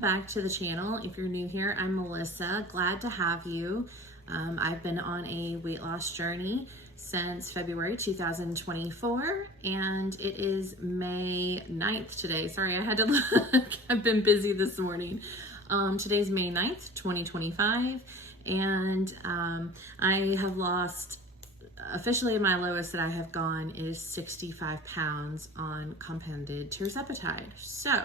welcome back to the channel. If you're new here, I'm Melissa. Glad to have you. I've been on a weight loss journey since February 2024, and it is May 9th today. Sorry, I had to look. I've been busy this morning. Today's May 9th, 2025, and I have lost, officially my lowest that I have gone is 65 pounds on compounded Tirzepatide. So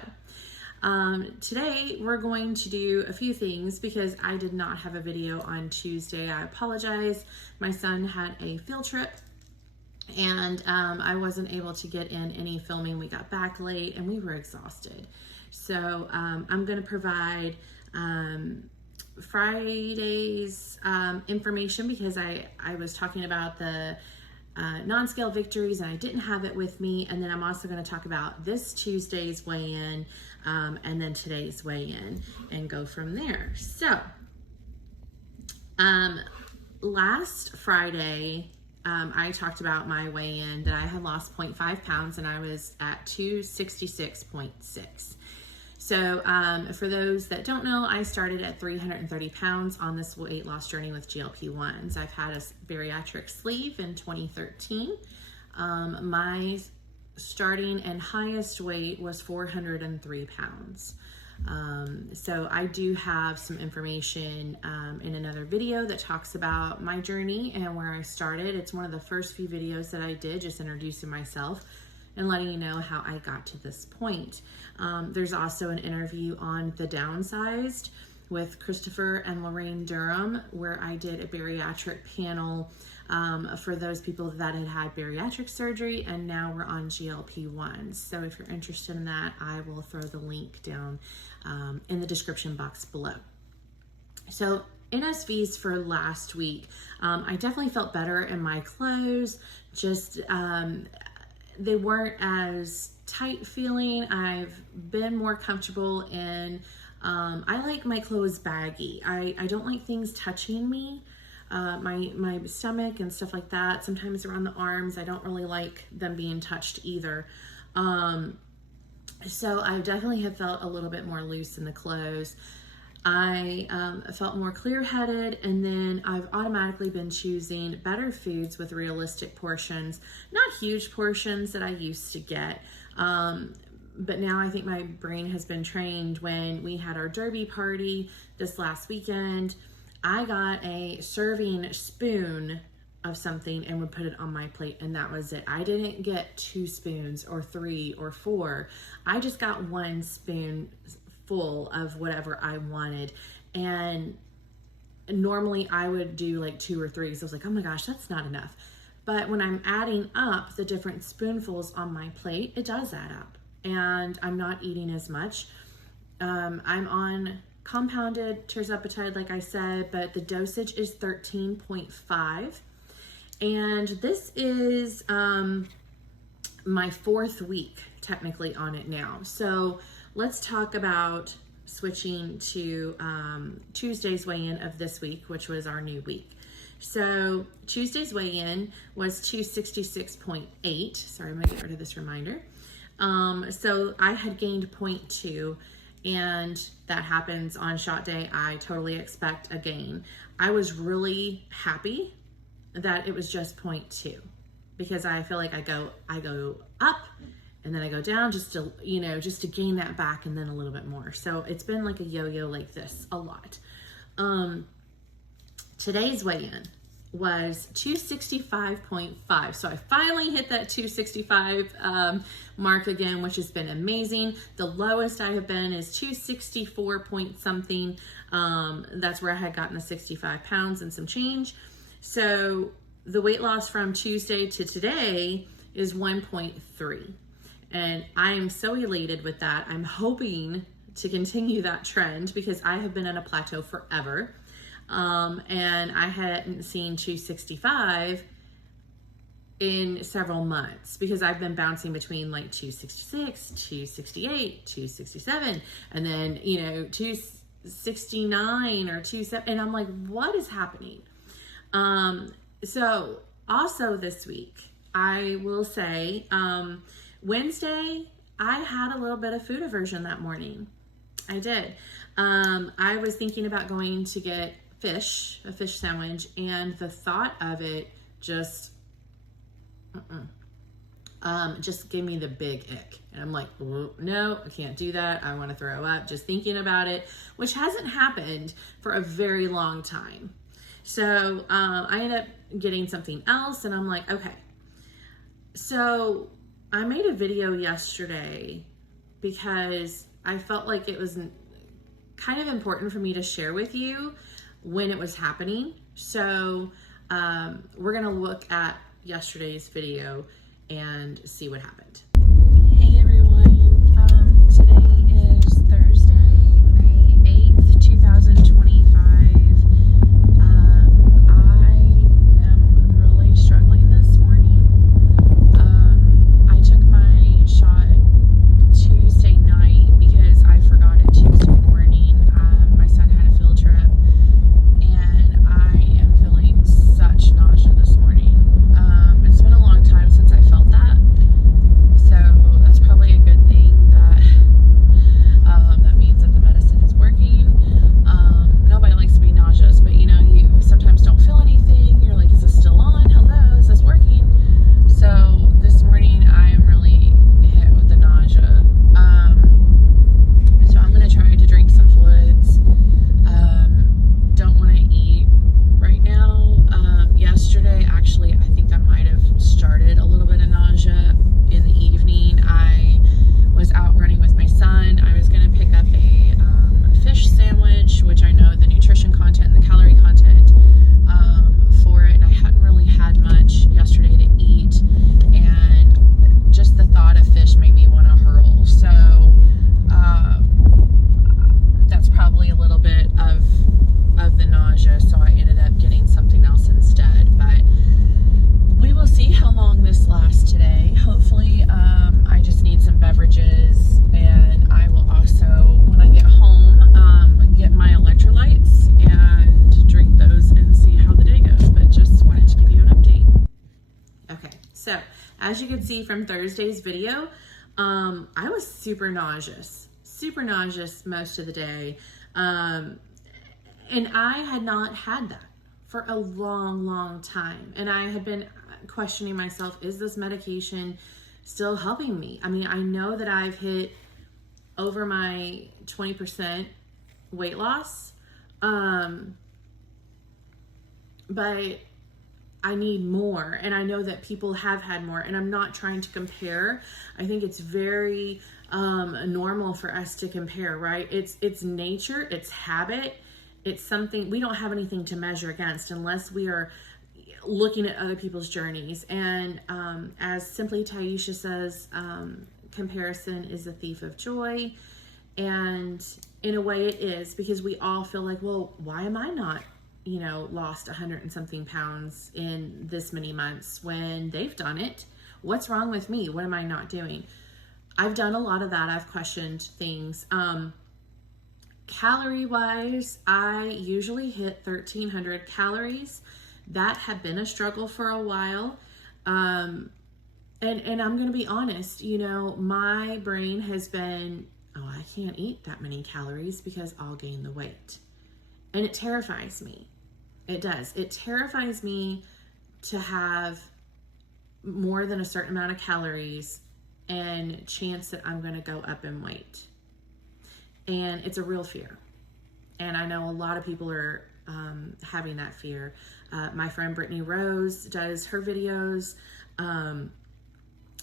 today we're going to do a few things because I did not have a video on Tuesday. I apologize. My son had a field trip and I wasn't able to get in any filming. We got back late and we were exhausted. So I'm going to provide Friday's information because I was talking about the non-scale victories and I didn't have it with me, and then I'm also going to talk about this Tuesday's weigh-in and then today's weigh-in and go from there. So last Friday I talked about my weigh-in that I had lost 0.5 pounds and I was at 266.6. So for those that don't know, I started at 330 pounds on this weight loss journey with GLP-1s. I've had a bariatric sleeve in 2013. My starting and highest weight was 403 pounds. So I do have some information in another video that talks about my journey and where I started. It's one of the first few videos that I did, just introducing myself and letting you know how I got to this point. There's also an interview on The Downsized with Christopher and Lorraine Durham, where I did a bariatric panel for those people that had had bariatric surgery, and now we're on GLP-1s. So if you're interested in that, I will throw the link down in the description box below. So NSVs for last week, I definitely felt better in my clothes. Just they weren't as tight feeling. I've been more comfortable in, I like my clothes baggy. I don't like things touching me, my stomach and stuff like that. Sometimes around the arms, I don't really like them being touched either. So I definitely have felt a little bit more loose in the clothes. I felt more clear-headed, and then I've automatically been choosing better foods with realistic portions, not huge portions that I used to get. But now I think my brain has been trained. When we had our derby party this last weekend, I got a serving spoon of something and would put it on my plate, and that was it. I didn't get 2 spoons or 3 or 4. I just got 1 spoon full of whatever I wanted. And normally I would do like 2 or 3. So I was like, oh my gosh, that's not enough. But when I'm adding up the different spoonfuls on my plate, it does add up. And I'm not eating as much. I'm on compounded Tirzepatide, like I said, but the dosage is 13.5. And this is my 4th week technically on it now. So let's talk about switching to Tuesday's weigh-in of this week, which was our new week. So Tuesday's weigh-in was 266.8. Sorry, I'm gonna get rid of this reminder. So I had gained 0.2, and that happens on shot day. I totally expect a gain. I was really happy that it was just 0.2 because I feel like I go up and then I go down just to, just to gain that back and then a little bit more. So it's been like a yo-yo like this a lot. Today's weigh-in was 265.5. So I finally hit that 265 mark again, which has been amazing. The lowest I have been is 264 point something. That's where I had gotten the 65 pounds and some change. So the weight loss from Tuesday to today is 1.3. And I am so elated with that. I'm hoping to continue that trend because I have been on a plateau forever. And I hadn't seen 265 in several months because I've been bouncing between like 266, 268, 267, and then, 269 or 27. And I'm like, what is happening? So also this week, I will say, Wednesday, I had a little bit of food aversion that morning. I did. I was thinking about going to get a fish sandwich, and the thought of it just gave me the big ick. And I'm like, no, I can't do that. I want to throw up just thinking about it, which hasn't happened for a very long time. So I ended up getting something else, and I'm like, okay. So I made a video yesterday because I felt like it was kind of important for me to share with you when it was happening. So we're going to look at yesterday's video and see what happened. Hey everyone, today is Thursday, May 8th, 2025. I am really struggling this morning. I took my shot Tuesday night because I forgot it Tuesday morning. My son had a field trip, and I am feeling such nausea this morning. It's been a long time since I felt that, so that's probably a good thing that that means that the medicine is working. Nobody likes to be nauseous, but you know, you sometimes don't feel anything. You're like, is this still on? Hello, is this working? So this morning I am really hit with the nausea. So I'm gonna try to drink some fluids. Don't want to eat right now. Yesterday, actually, I think I might have started a little bit of nausea in the evening. I was out running with my son. I was going to pick up a fish sandwich, which I know the nutrition content and the calorie content for it, and I hadn't really had much yesterday to eat, and just the thought of fish made me want to hurl. So that's probably a little bit of the nausea, so I ended up getting something else instead, but we will see how long this lasts today. Hopefully I just need some beverages, and I will also, when I get home, get my electrolytes and drink those and see how the day goes, but just wanted to give you an update. Okay, so as you could see from Thursday's video, I was super nauseous most of the day. And I had not had that for a long time. And I had been questioning myself, is this medication still helping me? I mean, I know that I've hit over my 20% weight loss, but I need more. And I know that people have had more, and I'm not trying to compare. I think it's very normal for us to compare, right? It's nature, it's habit. It's something we don't have anything to measure against unless we are looking at other people's journeys. And as Simply Taisha says, comparison is the thief of joy. And in a way it is, because we all feel like, well, why am I not, lost 100 and something pounds in this many months when they've done it? What's wrong with me? What am I not doing? I've done a lot of that. I've questioned things. Calorie wise, I usually hit 1,300 calories. That had been a struggle for a while. And I'm going to be honest, my brain has been, I can't eat that many calories because I'll gain the weight. And it terrifies me. It does. It terrifies me to have more than a certain amount of calories and chance that I'm going to go up in weight. And it's a real fear. And I know a lot of people are having that fear. My friend Brittany Rose does her videos,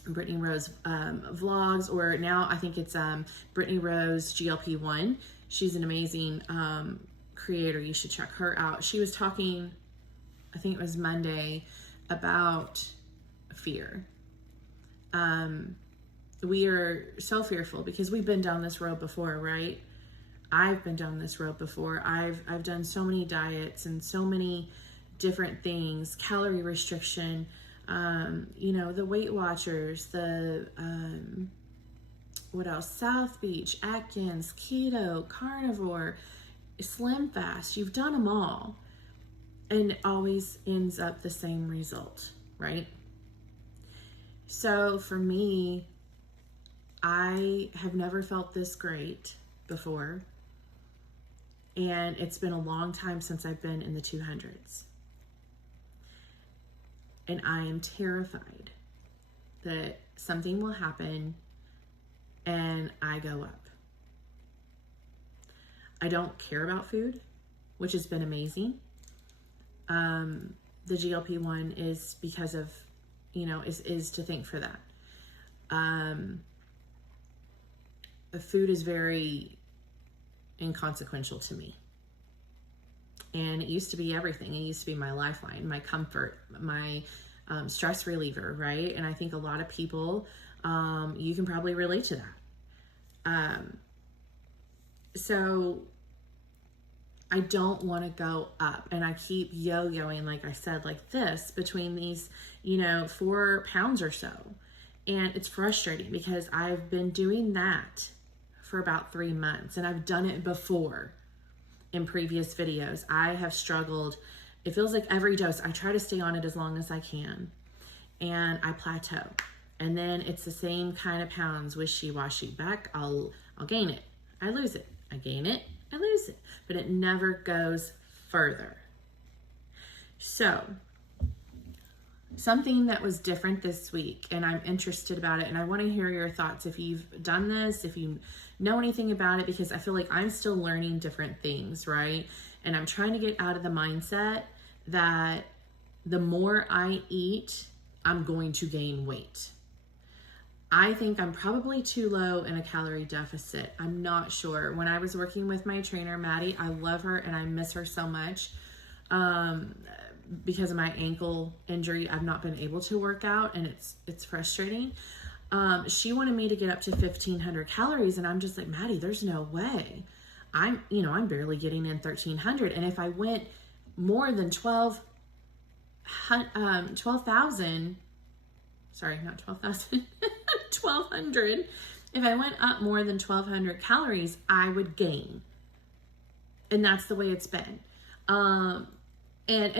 Brittany Rose vlogs, or now I think it's Brittany Rose GLP-1. She's an amazing creator. You should check her out. She was talking, I think it was Monday, about fear. We are so fearful because we've been down this road before, right? I've been down this road before. I've done so many diets and so many different things, calorie restriction, the Weight Watchers, the, what else? South Beach, Atkins, keto, carnivore, slim fast. You've done them all, and it always ends up the same result, right? So for me, I have never felt this great before. And it's been a long time since I've been in the 200s. And I am terrified that something will happen and I go up. I don't care about food, which has been amazing. The GLP-1 is because of, is to thank for that. Food is very inconsequential to me. And it used to be everything. It used to be my lifeline, my comfort, my stress reliever, right? And I think a lot of people, you can probably relate to that. So I don't want to go up, and I keep yo-yoing, like I said, like this between these, 4 pounds or so. And it's frustrating because I've been doing that for about 3 months, and I've done it before in previous videos. I have struggled. It feels like every dose, I try to stay on it as long as I can, and I plateau. And then it's the same kind of pounds, wishy-washy. Back, I'll gain it, I lose it, I gain it, I lose it, but it never goes further. So something that was different this week, and I'm interested about it, and I want to hear your thoughts if you've done this, if you know anything about it, because I feel like I'm still learning different things, right? And I'm trying to get out of the mindset that the more I eat, I'm going to gain weight. I think I'm probably too low in a calorie deficit. I'm not sure. When I was working with my trainer, Maddie, I love her and I miss her so much. Because of my ankle injury, I've not been able to work out, and it's frustrating. She wanted me to get up to 1,500 calories, and I'm just like, Maddie, there's no way. I'm barely getting in 1,300. And if I went more than 12,000, sorry, not 12,000, 1,200. If I went up more than 1,200 calories, I would gain. And that's the way it's been. And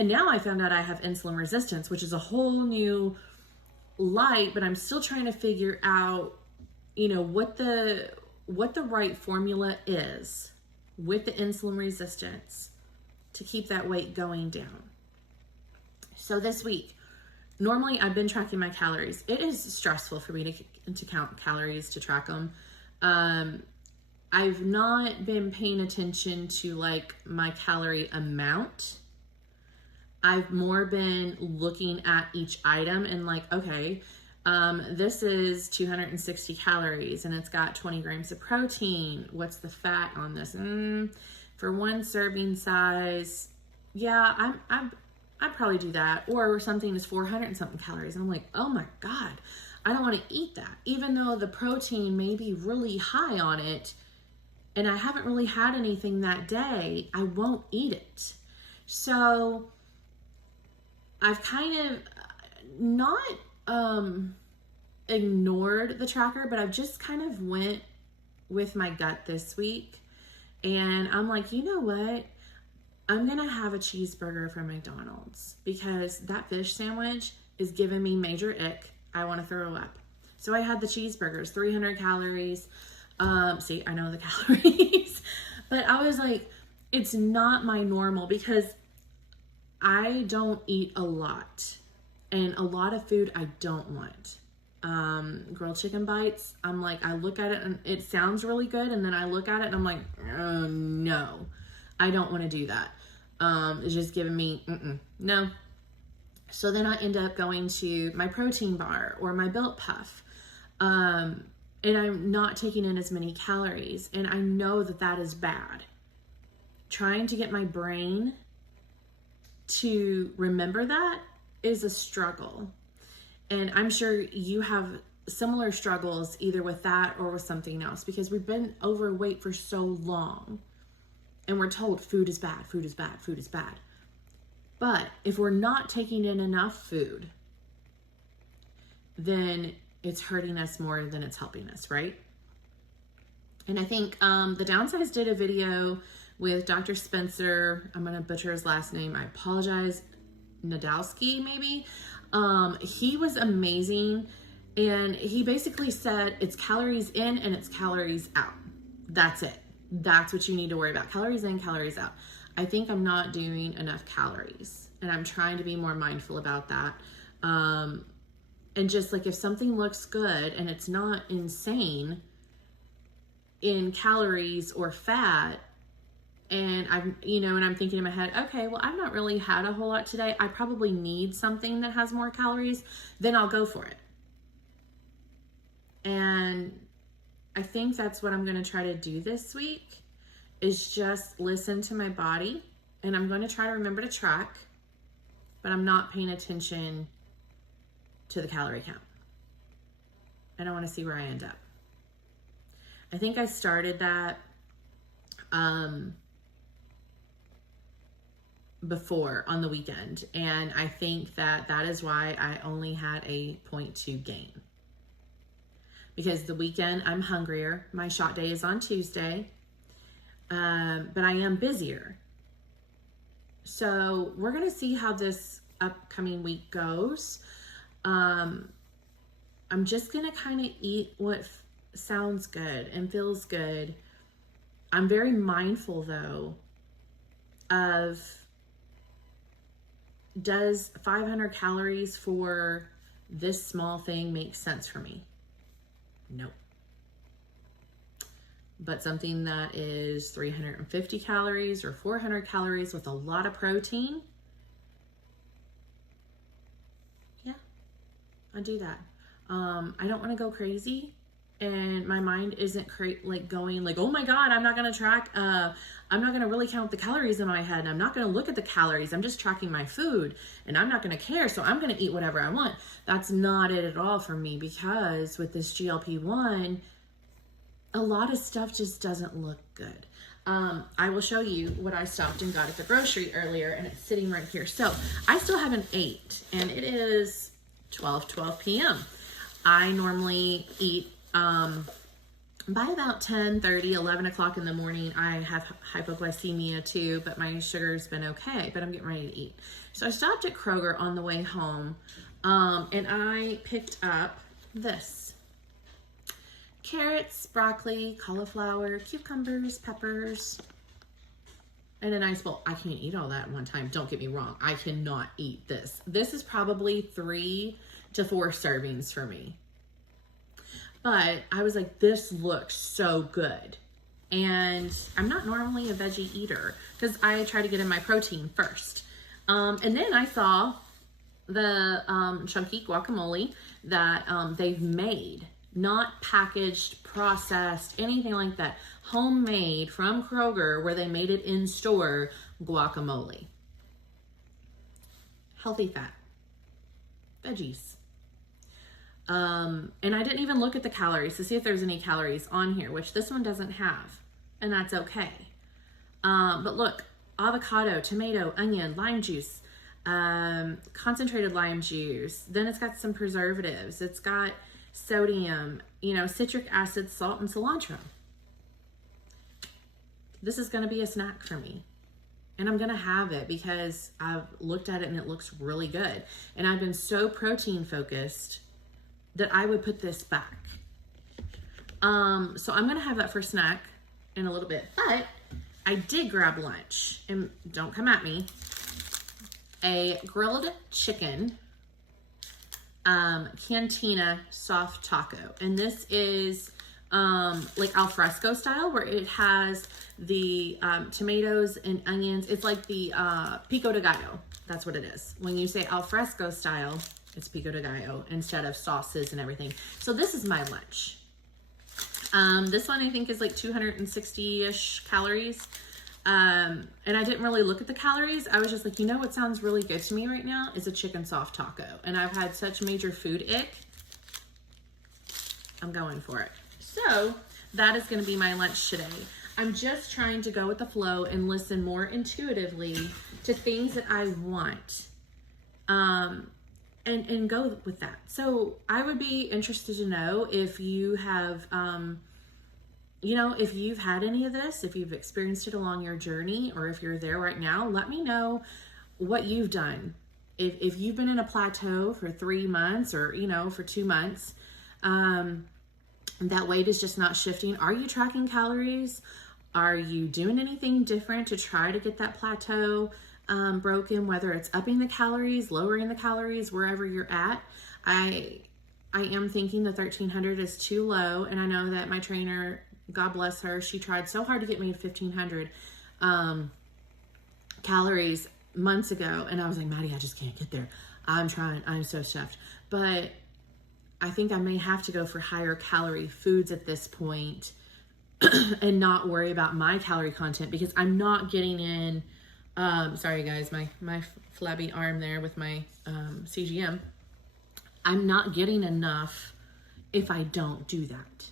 now I found out I have insulin resistance, which is a whole new light, but I'm still trying to figure out, what the right formula is with the insulin resistance to keep that weight going down. So this week, normally I've been tracking my calories. It is stressful for me to count calories, to track them. I've not been paying attention to like my calorie amount. I've more been looking at each item and like, okay, this is 260 calories and it's got 20 grams of protein. What's the fat on this? For one serving size, yeah, I'd probably do that. Or something is 400 and something calories. And I'm like, oh my God, I don't want to eat that. Even though the protein may be really high on it and I haven't really had anything that day, I won't eat it. So I've kind of not ignored the tracker, but I've just kind of went with my gut this week. And I'm like, you know what? I'm going to have a cheeseburger from McDonald's because that fish sandwich is giving me major ick. I want to throw up. So I had the cheeseburgers, 300 calories. See, I know the calories, but I was like, it's not my normal because I don't eat a lot, and a lot of food I don't want. Grilled chicken bites, I'm like, I look at it and it sounds really good, and then I look at it and I'm like, no, I don't want to do that. It's just giving me, no. So then I end up going to my protein bar or my Built Puff, and I'm not taking in as many calories, and I know that that is bad. Trying to get my brain to remember that is a struggle. And I'm sure you have similar struggles either with that or with something else, because we've been overweight for so long and we're told food is bad, food is bad, food is bad. But if we're not taking in enough food, then it's hurting us more than it's helping us, right? And I think the Downsize did a video with Dr. Spencer. I'm going to butcher his last name. I apologize. Nadowski, maybe. He was amazing. And he basically said it's calories in and it's calories out. That's it. that's what you need to worry about. Calories in, calories out. I think I'm not doing enough calories, and I'm trying to be more mindful about that. And just like if something looks good and it's not insane in calories or fat, and I'm thinking in my head, okay, well, I've not really had a whole lot today. I probably need something that has more calories. Then I'll go for it. And I think that's what I'm going to try to do this week, is just listen to my body. And I'm going to try to remember to track, but I'm not paying attention to the calorie count. And I want to see where I end up. I think I started that before on the weekend, and I think that is why I only had a 0.2 gain, because the weekend I'm hungrier. My shot day is on Tuesday, but I am busier. So we're gonna see how this upcoming week goes. I'm just gonna kind of eat what sounds good and feels good. I'm very mindful though of, does 500 calories for this small thing make sense for me? Nope. But something that is 350 calories or 400 calories with a lot of protein, yeah, I do that. I don't want to go crazy, and my mind isn't going like, oh my God, I'm not going to track, I'm not going to really count the calories in my head, and I'm not going to look at the calories. I'm just tracking my food, and I'm not going to care, so I'm going to eat whatever I want. That's not it at all for me, because with this GLP-1, a lot of stuff just doesn't look good. I will show you what I stopped and got at the grocery earlier, and it's sitting right here. So I still haven't ate, and it is 12 p.m. I normally eat by about 10:30, 11 o'clock in the morning. I have hypoglycemia too, but my sugar's been okay, but I'm getting ready to eat. So I stopped at Kroger on the way home, and I picked up this: carrots, broccoli, cauliflower, cucumbers, peppers, and a nice bowl. I can't eat all that at one time. Don't get me wrong. I cannot eat this. This is probably 3 to 4 servings for me. But I was like, this looks so good. And I'm not normally a veggie eater, because I try to get in my protein first. And then I saw the chunky guacamole that they've made. Not packaged, processed, anything like that. Homemade from Kroger, where they made it in store guacamole. Healthy fat. Veggies. And I didn't even look at the calories to see if there's any calories on here, which this one doesn't have, and that's okay. But look, avocado, tomato, onion, lime juice, concentrated lime juice. Then it's got some preservatives. It's got sodium, citric acid, salt, and cilantro. This is going to be a snack for me. And I'm going to have it because I've looked at it and it looks really good. And I've been so protein focused that I would put this back. So I'm going to have that for snack in a little bit. But I did grab lunch, and don't come at me, a grilled chicken cantina soft taco. And this is like al fresco style, where it has the tomatoes and onions. It's like the pico de gallo. That's what it is. When you say al fresco style, it's pico de gallo instead of sauces and everything. So this is my lunch. This one I think is like 260-ish calories. And I didn't really look at the calories. I was just like, what sounds really good to me right now is a chicken soft taco. And I've had such major food ick. I'm going for it. So that is going to be my lunch today. I'm just trying to go with the flow and listen more intuitively to things that I want. And go with that. So I would be interested to know if you have, if you've had any of this, if you've experienced it along your journey, or if you're there right now. Let me know what you've done. If you've been in a plateau for 3 months, or, for 2 months, that weight is just not shifting. Are you tracking calories? Are you doing anything different to try to get that plateau broken, whether it's upping the calories, lowering the calories, wherever you're at? I am thinking the 1300 is too low, and I know that my trainer, God bless her, she tried so hard to get me to 1500 calories months ago, and I was like, Maddie, I just can't get there. I'm trying. I'm so stuffed. But I think I may have to go for higher calorie foods at this point and not worry about my calorie content, because I'm not getting in, sorry guys, my flabby arm there with my CGM. I'm not getting enough if I don't do that.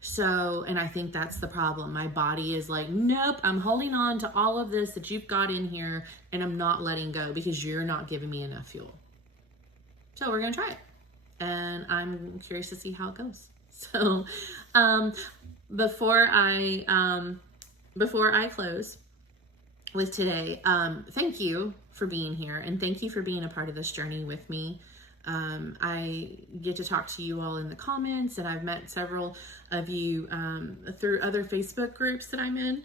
So, and I think that's the problem. My body is like, nope, I'm holding on to all of this that you've got in here, and I'm not letting go because you're not giving me enough fuel. So we're going to try it, and I'm curious to see how it goes. So, before I close with today, thank you for being here, and thank you for being a part of this journey with me. I get to talk to you all in the comments, and I've met several of you through other Facebook groups that I'm in,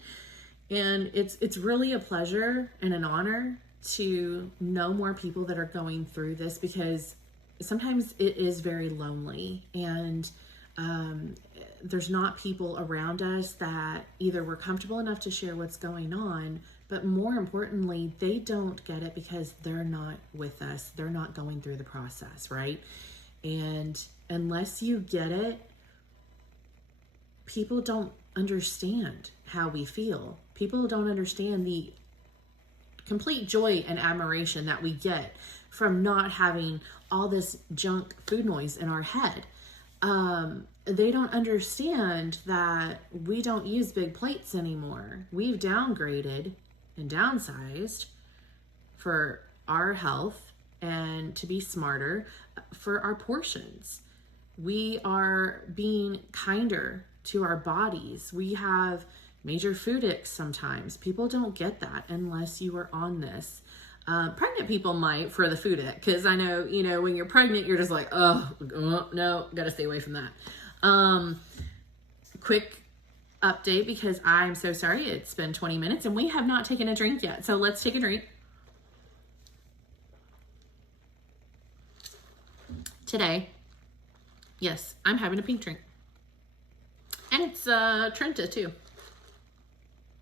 and it's really a pleasure and an honor to know more people that are going through this, because sometimes it is very lonely, and there's not people around us that either we're comfortable enough to share what's going on, but more importantly, they don't get it because they're not with us. They're not going through the process, right? And unless you get it, people don't understand how we feel. People don't understand the complete joy and admiration that we get from not having all this junk food noise in our head. They don't understand that we don't use big plates anymore. We've downgraded and downsized for our health and to be smarter for our portions. We are being kinder to our bodies. We have major food icks sometimes. People don't get that unless you are on this. Pregnant people might for the food ick, because I know, when you're pregnant, you're just like, oh, no, gotta stay away from that. Quick update, because I'm so sorry, it's been 20 minutes and we have not taken a drink yet. So let's take a drink. Today, yes, I'm having a pink drink. And it's Trenta too.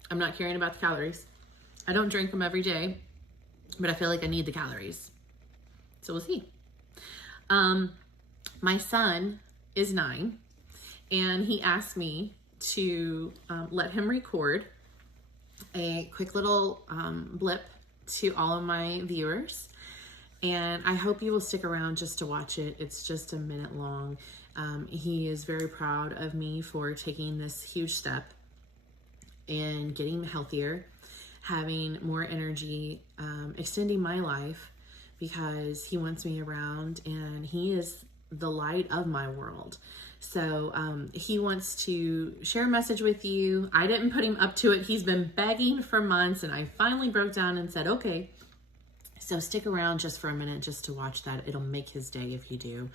I'm not caring about the calories. I don't drink them every day, but I feel like I need the calories. So we'll see. My son is 9, and he asked me to let him record a quick little blip to all of my viewers. And I hope you will stick around just to watch it. It's just a minute long. He is very proud of me for taking this huge step in getting healthier, having more energy, extending my life, because he wants me around and he is the light of my world. So he wants to share a message with you. I didn't put him up to it. He's been begging for months, and I finally broke down and said, okay, so stick around just for a minute just to watch that. It'll make his day if you do.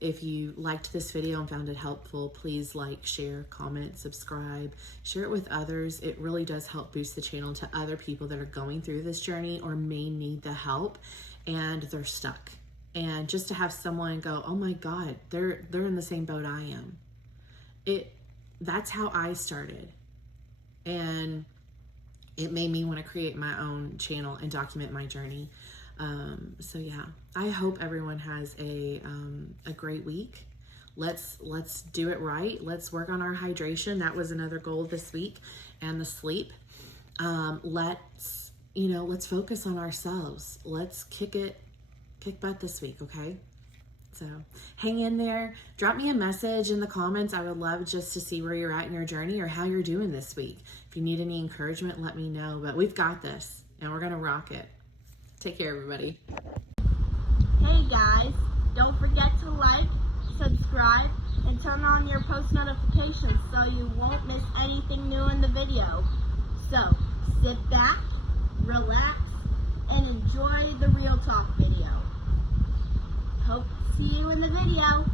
If you liked this video and found it helpful, please like, share, comment, subscribe, share it with others. It really does help boost the channel to other people that are going through this journey or may need the help and they're stuck. And just to have someone go, oh my God, they're in the same boat I am. That's how I started. And it made me want to create my own channel and document my journey. So yeah, I hope everyone has a great week. Let's do it right. Let's work on our hydration. That was another goal this week, and the sleep. Let's focus on ourselves. Let's kick butt this week. Okay. So hang in there. Drop me a message in the comments. I would love just to see where you're at in your journey or how you're doing this week. If you need any encouragement, let me know, but we've got this and we're going to rock it. Take care, everybody. Hey guys, don't forget to like, subscribe, and turn on your post notifications so you won't miss anything new in the video. So, sit back, relax, and enjoy the Real Talk video. Hope to see you in the video.